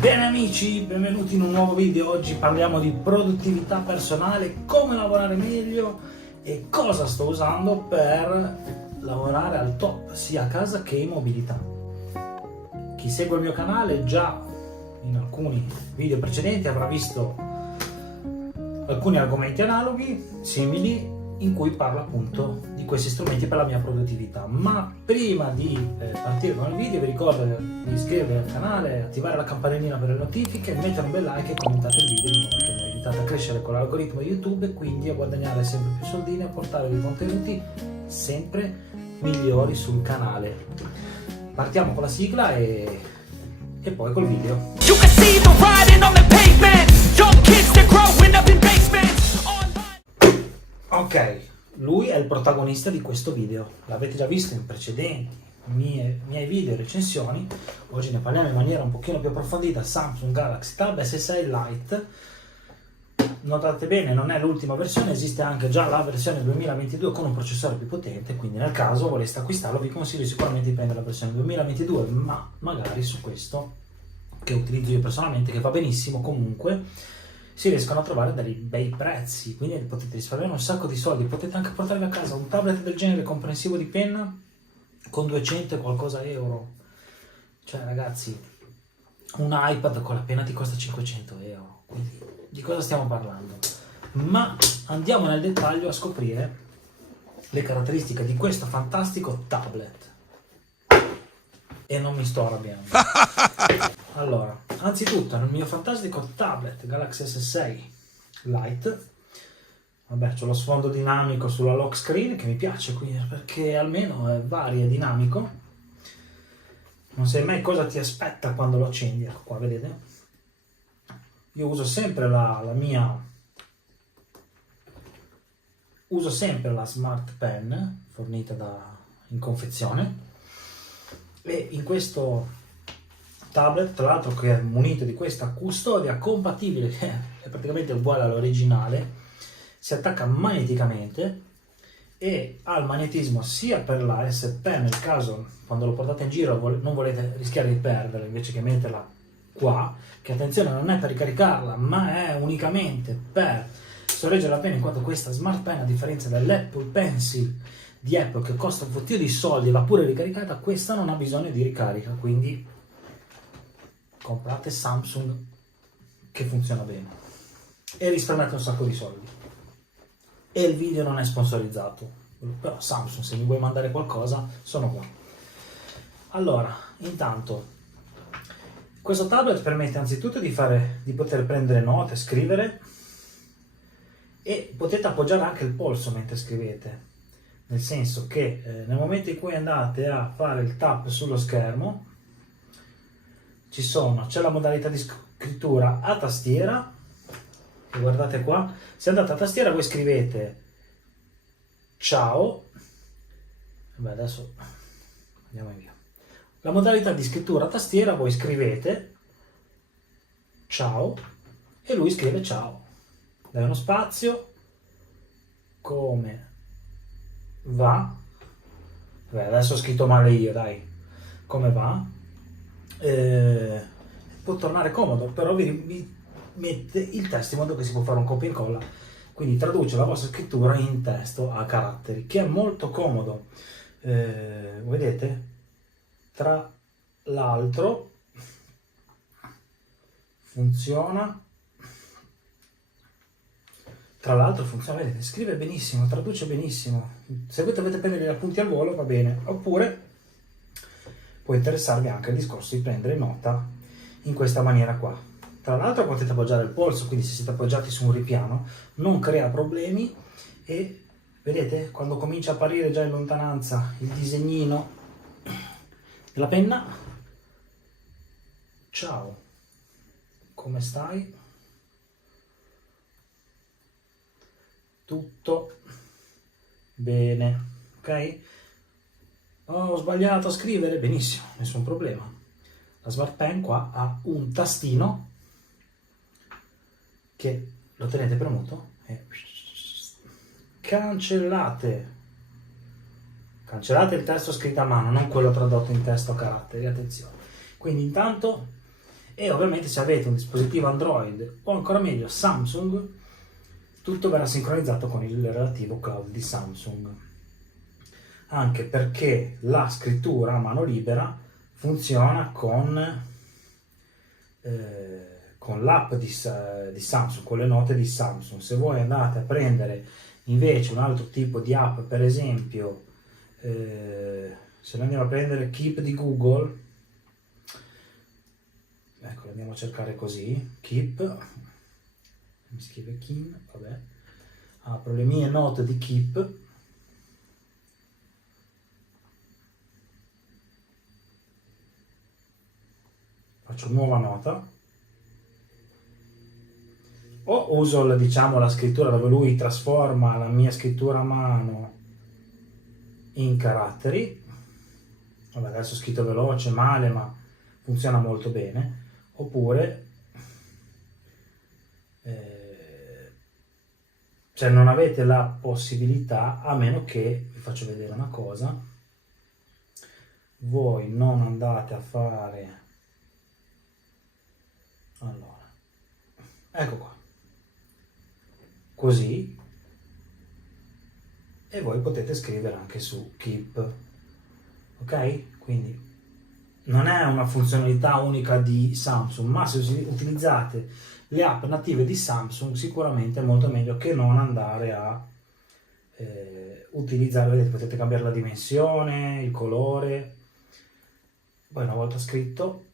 Bene amici, benvenuti in un nuovo video. Oggi parliamo di produttività personale, come lavorare meglio e cosa sto usando per lavorare al top sia a casa che in mobilità. Chi segue il mio canale già in alcuni video precedenti avrà visto alcuni argomenti analoghi, simili, in cui parlo appunto di questi strumenti per la mia produttività. Ma prima di partire con il video vi ricordo di iscrivervi al canale, attivare la campanellina per le notifiche, mettere un bel like e commentate il video in modo che mi aiutate a crescere con l'algoritmo di YouTube e quindi a guadagnare sempre più soldini e a portare dei contenuti sempre migliori sul canale. Partiamo con la sigla e poi col video. Ok, lui è il protagonista di questo video, l'avete già visto in precedenti miei video e recensioni. Oggi ne parliamo in maniera un pochino più approfondita. Samsung Galaxy Tab S6 Lite. Notate bene, non è l'ultima versione, esiste anche già la versione 2022 con un processore più potente, quindi nel caso voleste acquistarlo vi consiglio sicuramente di prendere la versione 2022, ma magari su questo che utilizzo io personalmente, che va benissimo comunque, si riescono a trovare dei bei prezzi, quindi potete risparmiare un sacco di soldi. Potete anche portarvi a casa un tablet del genere comprensivo di penna con 200 e qualcosa euro. Cioè ragazzi, un iPad con la penna ti costa 500 euro, quindi di cosa stiamo parlando? Ma andiamo nel dettaglio a scoprire le caratteristiche di questo fantastico tablet. E non mi sto arrabbiando. Allora, anzitutto nel mio fantastico tablet Galaxy S6 Lite, vabbè, c'ho lo sfondo dinamico sulla lock screen che mi piace qui perché almeno è vario e dinamico, non sai mai cosa ti aspetta quando lo accendi. Ecco qua, vedete? Io uso sempre la Smart Pen fornita in confezione, e in questo tablet, tra l'altro, che è munito di questa custodia compatibile che è praticamente uguale all'originale, si attacca magneticamente e ha il magnetismo sia per la S Pen nel caso quando lo portate in giro non volete rischiare di perderla, invece che metterla qua, che attenzione non è per ricaricarla ma è unicamente per sorreggere la penna, in quanto questa Smart Pen, a differenza dell'Apple Pencil di Apple che costa un fottio di soldi e va pure ricaricata, questa non ha bisogno di ricarica, quindi comprate Samsung che funziona bene e risparmiate un sacco di soldi. E il video non è sponsorizzato, però Samsung, se mi vuoi mandare qualcosa sono qua. Allora, intanto questo tablet permette anzitutto di poter prendere note, scrivere, e potete appoggiare anche il polso mentre scrivete, nel senso che nel momento in cui andate a fare il tap sullo schermo c'è la modalità di scrittura a tastiera, e guardate qua, se andate a tastiera voi scrivete ciao, vabbè adesso andiamo via, la modalità di scrittura a tastiera voi scrivete ciao e lui scrive ciao, dai uno spazio, come va, beh, adesso ho scritto male io, dai, come va, può tornare comodo, però vi mette il testo in modo che si può fare un copia e incolla, quindi traduce la vostra scrittura in testo a caratteri, che è molto comodo. Vedete, tra l'altro funziona, vedete, scrive benissimo, traduce benissimo. Se voi dovete prendere gli appunti al volo va bene, oppure può interessarvi anche il discorso di prendere nota in questa maniera qua. Tra l'altro potete appoggiare il polso, quindi se siete appoggiati su un ripiano non crea problemi, e vedete quando comincia a apparire già in lontananza il disegnino della penna, ciao, come stai? Tutto bene, ok? Ho sbagliato a scrivere, benissimo, nessun problema. La Smart Pen qua ha un tastino che lo tenete premuto e cancellate il testo scritto a mano, non quello tradotto in testo a caratteri, attenzione. Quindi intanto E ovviamente se avete un dispositivo Android o ancora meglio Samsung, tutto verrà sincronizzato con il relativo cloud di Samsung. Anche perché la scrittura a mano libera funziona con l'app di Samsung, con le note di Samsung. Se voi andate a prendere invece un altro tipo di app, per esempio se noi andiamo a prendere Keep di Google, ecco, andiamo a cercare così, Keep, mi scrive Kim, vabbè, apro le mie note di Keep, faccio nuova nota, o uso diciamo la scrittura dove lui trasforma la mia scrittura a mano in caratteri, vabbè adesso ho scritto veloce, male, ma funziona molto bene, oppure cioè non avete la possibilità, a meno che, vi faccio vedere una cosa, voi non andate a fare, allora, ecco qua, così, e voi potete scrivere anche su Keep, ok? Quindi non è una funzionalità unica di Samsung, ma se utilizzate le app native di Samsung sicuramente è molto meglio che non andare a utilizzare, vedete, potete cambiare la dimensione, il colore, poi una volta scritto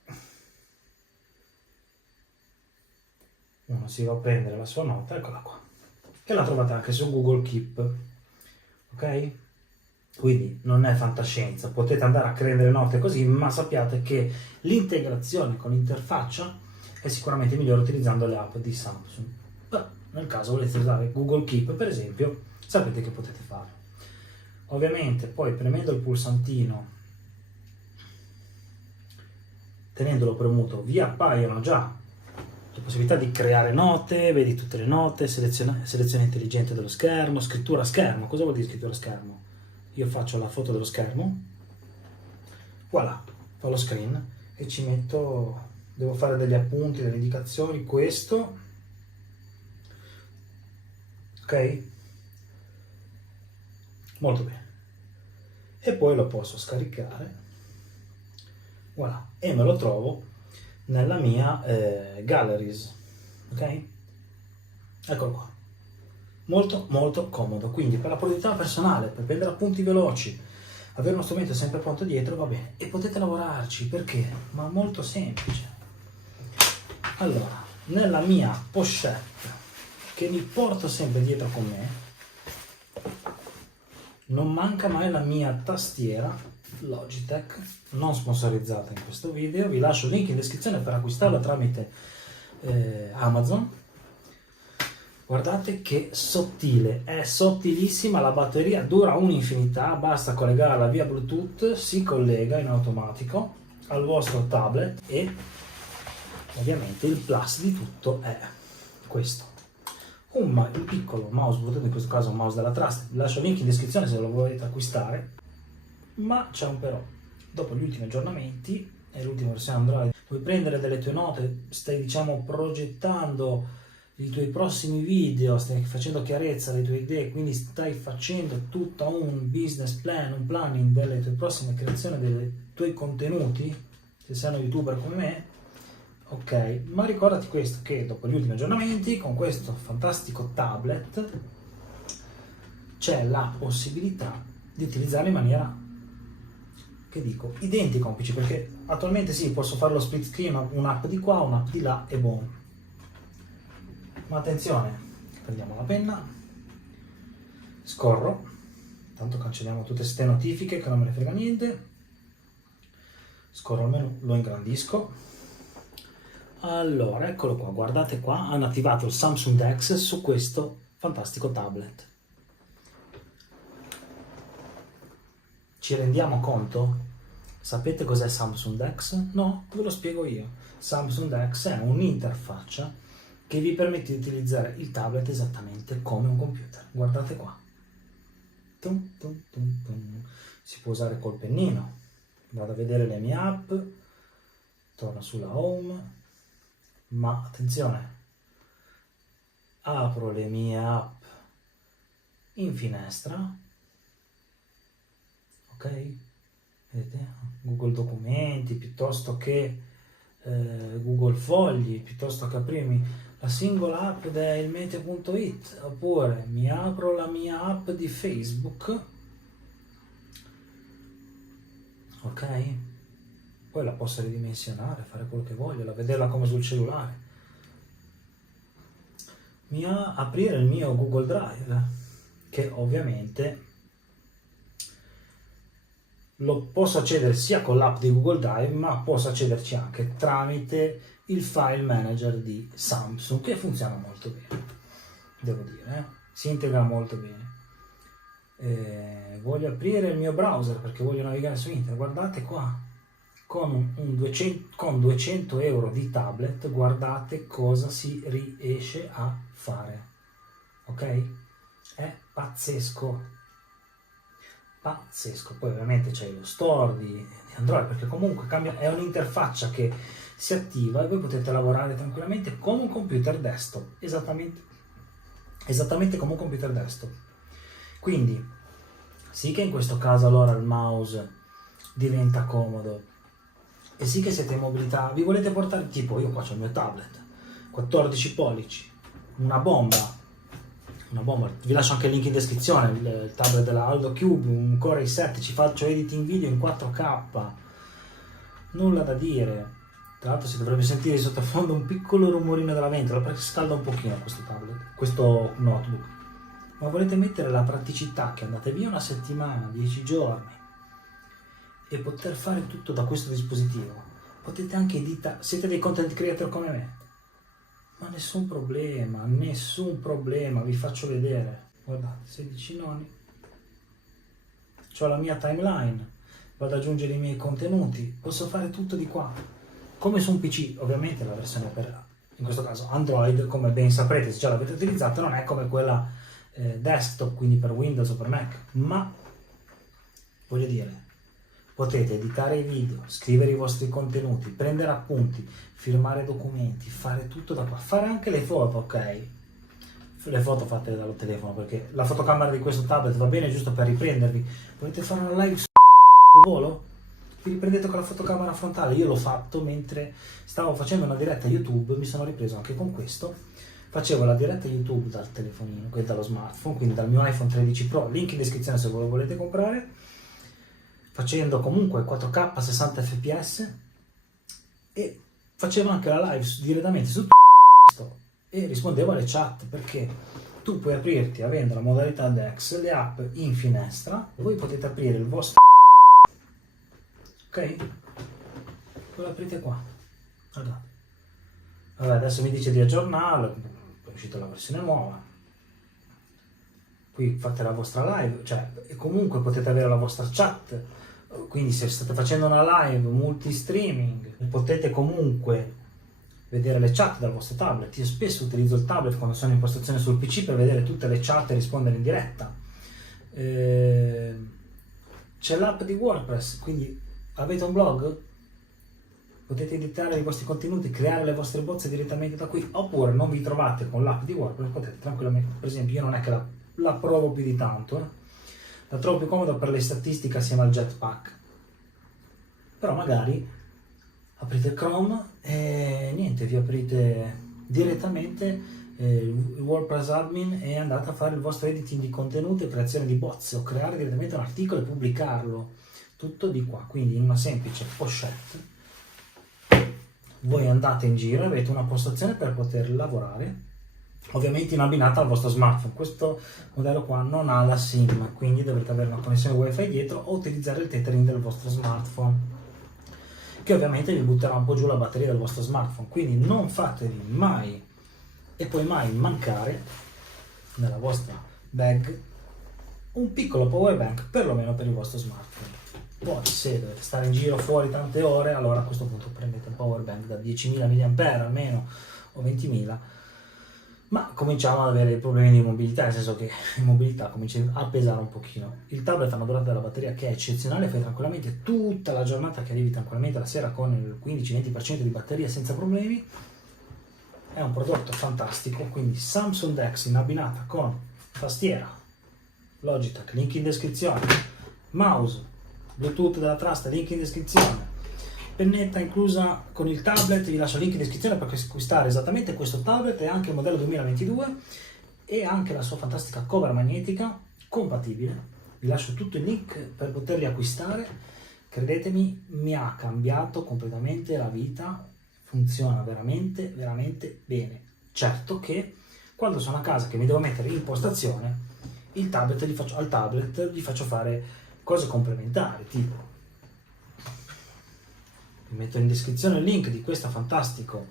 uno si va a prendere la sua nota, eccola qua, che la trovate anche su Google Keep, ok? Quindi non è fantascienza, potete andare a prendere note così, ma sappiate che l'integrazione con l'interfaccia è sicuramente migliore utilizzando le app di Samsung. Però nel caso volete usare Google Keep, per esempio, sapete che potete farlo. Ovviamente poi premendo il pulsantino, tenendolo premuto, vi appaiono già la possibilità di creare note, vedi tutte le note, selezione intelligente dello schermo, scrittura a schermo. Cosa vuol dire scrittura a schermo? Io faccio la foto dello schermo, voilà, fa lo screen e ci metto, devo fare degli appunti, delle indicazioni, questo, ok? Molto bene. E poi lo posso scaricare, voilà, e me lo trovo nella mia galleries, ok? Eccolo qua. Molto molto comodo, quindi per la produttività personale, per prendere appunti veloci, avere uno strumento sempre pronto dietro va bene, e potete lavorarci, perché? Ma molto semplice. Allora, nella mia pochette che mi porto sempre dietro con me non manca mai la mia tastiera Logitech, non sponsorizzata in questo video, vi lascio il link in descrizione per acquistarla tramite Amazon. Guardate che sottile, è sottilissima, la batteria dura un'infinità, basta collegarla via Bluetooth, si collega in automatico al vostro tablet e ovviamente il plus di tutto è questo. Un piccolo mouse Bluetooth, in questo caso un mouse della Trust, vi lascio il link in descrizione se lo volete acquistare, ma c'è un però. Dopo gli ultimi aggiornamenti e l'ultima versione Android, puoi prendere delle tue note, stai diciamo progettando i tuoi prossimi video, stai facendo chiarezza alle tue idee, quindi stai facendo tutto un business plan, un planning delle tue prossime creazioni, dei tuoi contenuti, se sei uno youtuber come me, ok, ma ricordati questo, che dopo gli ultimi aggiornamenti, con questo fantastico tablet, c'è la possibilità di utilizzarlo in maniera, che dico, identica a un PC, perché attualmente sì, posso fare lo split screen, un'app di qua, un'app di là e buono. Ma attenzione, prendiamo la penna, scorro, intanto cancelliamo tutte queste notifiche che non me ne frega niente, scorro il menu, lo ingrandisco. Allora, eccolo qua, guardate qua, hanno attivato il Samsung DeX su questo fantastico tablet. Ci rendiamo conto? Sapete cos'è Samsung DeX? No? Ve lo spiego io. Samsung DeX è un'interfaccia che vi permette di utilizzare il tablet esattamente come un computer. Guardate qua. Tum, tum, tum, tum. Si può usare col pennino. Vado a vedere le mie app, torno sulla home, ma attenzione, apro le mie app in finestra, ok? Vedete? Google Documenti, piuttosto che Google Fogli, piuttosto che aprirmi la singola app del meteo.it, oppure mi apro la mia app di Facebook, ok? Poi la posso ridimensionare, fare quello che voglio, vederla come sul cellulare. Aprire il mio Google Drive, che ovviamente lo posso accedere sia con l'app di Google Drive, ma posso accederci anche tramite il file manager di Samsung, che funziona molto bene, devo dire, si integra molto bene. Voglio aprire il mio browser perché voglio navigare su internet, guardate qua, con 200 euro di tablet, guardate cosa si riesce a fare, ok? È pazzesco. Poi ovviamente c'è lo store di Android, perché comunque è un'interfaccia che si attiva e voi potete lavorare tranquillamente come un computer desktop, esattamente come un computer desktop. Quindi sì che in questo caso allora il mouse diventa comodo, e sì che siete in mobilità, vi volete portare, tipo io qua c'ho il mio tablet 14 pollici, una bomba, vi lascio anche il link in descrizione, il tablet della Aldo Cube, un Core i7, ci faccio editing video in 4K, nulla da dire. Tra l'altro si dovrebbe sentire sotto sottofondo un piccolo rumorino della ventola perché scalda un pochino questo tablet, questo notebook. Ma volete mettere la praticità che andate via una settimana, 10 giorni e poter fare tutto da questo dispositivo? Potete anche editare, siete dei content creator come me, ma nessun problema, vi faccio vedere. Guardate, 16 noni, ho la mia timeline, vado ad aggiungere i miei contenuti, posso fare tutto di qua, come su un PC. Ovviamente la versione per, in questo caso Android, come ben saprete se già l'avete utilizzata, non è come quella desktop, quindi per Windows o per Mac, ma voglio dire, potete editare i video, scrivere i vostri contenuti, prendere appunti, firmare documenti, fare tutto da qua, fare anche le foto, ok? Le foto fatte dal telefono, perché la fotocamera di questo tablet va bene giusto per riprendervi. Volete fare una live su volo? Vi riprendete con la fotocamera frontale. Io l'ho fatto mentre stavo facendo una diretta YouTube, mi sono ripreso anche con questo. Facevo la diretta YouTube dal telefonino, dallo smartphone, quindi dal mio iPhone 13 Pro, link in descrizione se ve lo volete comprare, facendo comunque 4K 60 fps, e facevo anche la live direttamente su questo e rispondevo alle chat, perché tu puoi aprirti, avendo la modalità DeX, le app in finestra, voi potete aprire il vostro, ok? Voi lo aprite qua, guardate. Vabbè, adesso mi dice di aggiornarlo, è uscita la versione nuova, qui fate la vostra live, cioè, e comunque potete avere la vostra chat. Quindi se state facendo una live multi-streaming potete comunque vedere le chat dal vostro tablet. Io spesso utilizzo il tablet quando sono in postazione sul PC per vedere tutte le chat e rispondere in diretta. C'è l'app di WordPress, quindi avete un blog? Potete editare i vostri contenuti, creare le vostre bozze direttamente da qui, oppure non vi trovate con l'app di WordPress, potete tranquillamente, per esempio io non è che la provo più di tanto, la trovo più comoda per le statistiche assieme al Jetpack, però magari aprite Chrome e niente, vi aprite direttamente il WordPress admin e andate a fare il vostro editing di contenuti e creazione di bozze, o creare direttamente un articolo e pubblicarlo, tutto di qua. Quindi in una semplice pochette voi andate in giro e avete una postazione per poter lavorare, ovviamente in abbinata al vostro smartphone. Questo modello qua non ha la SIM, quindi dovrete avere una connessione wifi dietro o utilizzare il tethering del vostro smartphone, che ovviamente vi butterà un po' giù la batteria del vostro smartphone. Quindi non fatevi mai e poi mai mancare nella vostra bag un piccolo power bank, perlomeno per il vostro smartphone. Poi se dovete stare in giro fuori tante ore, allora a questo punto prendete un power bank da 10.000 mAh almeno, o 20.000, ma cominciamo ad avere problemi di mobilità, nel senso che in mobilità comincia a pesare un pochino. Il tablet ha una durata della batteria che è eccezionale, fai tranquillamente tutta la giornata, che arrivi tranquillamente la sera con il 15-20% di batteria senza problemi. è un prodotto fantastico, quindi Samsung DeX in abbinata con tastiera Logitech, link in descrizione, mouse, Bluetooth della Trust, link in descrizione, pennetta inclusa con il tablet, vi lascio il link in descrizione per acquistare esattamente questo tablet e anche il modello 2022 e anche la sua fantastica cover magnetica compatibile. Vi lascio tutto il link per poterli acquistare. Credetemi, mi ha cambiato completamente la vita, funziona veramente veramente bene. Certo che quando sono a casa che mi devo mettere in postazione, al tablet gli faccio fare cose complementari, tipo vi metto in descrizione il link di questo fantastico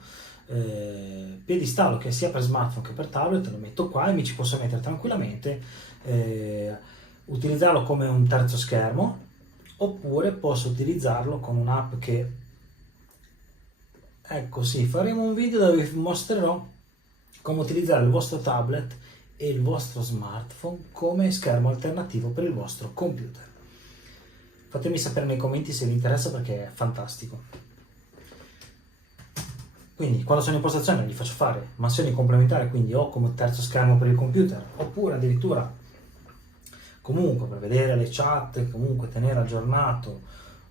piedistallo che sia per smartphone che per tablet, lo metto qua e mi ci posso mettere tranquillamente, utilizzarlo come un terzo schermo, oppure posso utilizzarlo con un'app che, ecco sì, faremo un video dove vi mostrerò come utilizzare il vostro tablet e il vostro smartphone come schermo alternativo per il vostro computer. Fatemi sapere nei commenti se vi interessa, perché è fantastico. Quindi quando sono in postazione gli faccio fare mansioni complementari, quindi o come terzo schermo per il computer, oppure addirittura comunque per vedere le chat, comunque tenere aggiornato,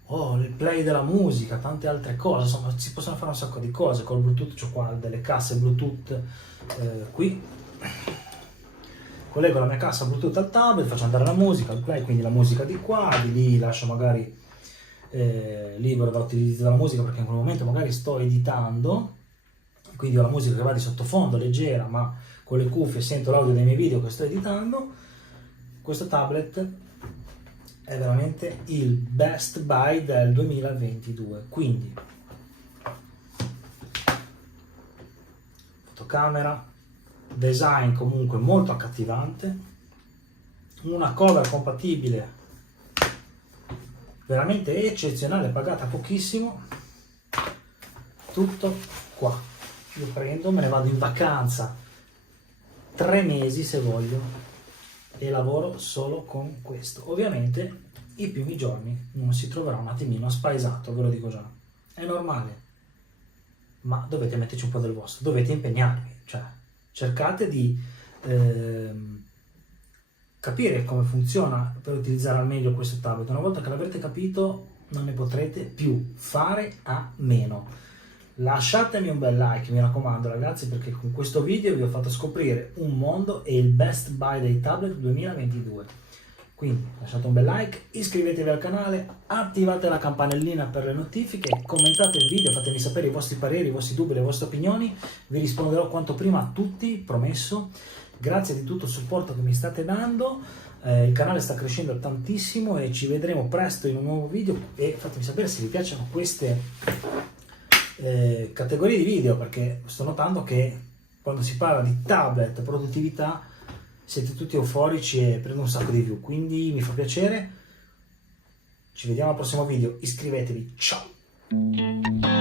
o il play della musica, tante altre cose, insomma si possono fare un sacco di cose. Col Bluetooth c'ho qua delle casse Bluetooth, qui collego la mia cassa Bluetooth al tablet, faccio andare la musica, il play, quindi la musica di qua, di lì lascio magari libero dall'utilizzo della musica, perché in quel momento magari sto editando, quindi ho la musica che va di sottofondo leggera, ma con le cuffie sento l'audio dei miei video che sto editando. Questo tablet è veramente il best buy del 2022, quindi fotocamera, design comunque molto accattivante, una cover compatibile veramente eccezionale, pagata pochissimo, tutto qua. Io prendo, me ne vado in vacanza 3 mesi se voglio e lavoro solo con questo. Ovviamente i primi giorni uno si troverà un attimino spaesato, ve lo dico già, è normale, ma dovete metterci un po' del vostro, dovete impegnarvi, cioè cercate di capire come funziona per utilizzare al meglio questo tablet. Una volta che l'avrete capito non ne potrete più fare a meno. Lasciatemi un bel like, mi raccomando ragazzi, perché con questo video vi ho fatto scoprire un mondo e il best buy dei tablet 2022. Quindi lasciate un bel like, iscrivetevi al canale, attivate la campanellina per le notifiche, commentate il video, fatemi sapere i vostri pareri, i vostri dubbi, le vostre opinioni, vi risponderò quanto prima a tutti, promesso. Grazie di tutto il supporto che mi state dando, il canale sta crescendo tantissimo e ci vedremo presto in un nuovo video, e fatemi sapere se vi piacciono queste categorie di video, perché sto notando che quando si parla di tablet, produttività, siete tutti euforici e prendo un sacco di view, quindi mi fa piacere. Ci vediamo al prossimo video, iscrivetevi, ciao!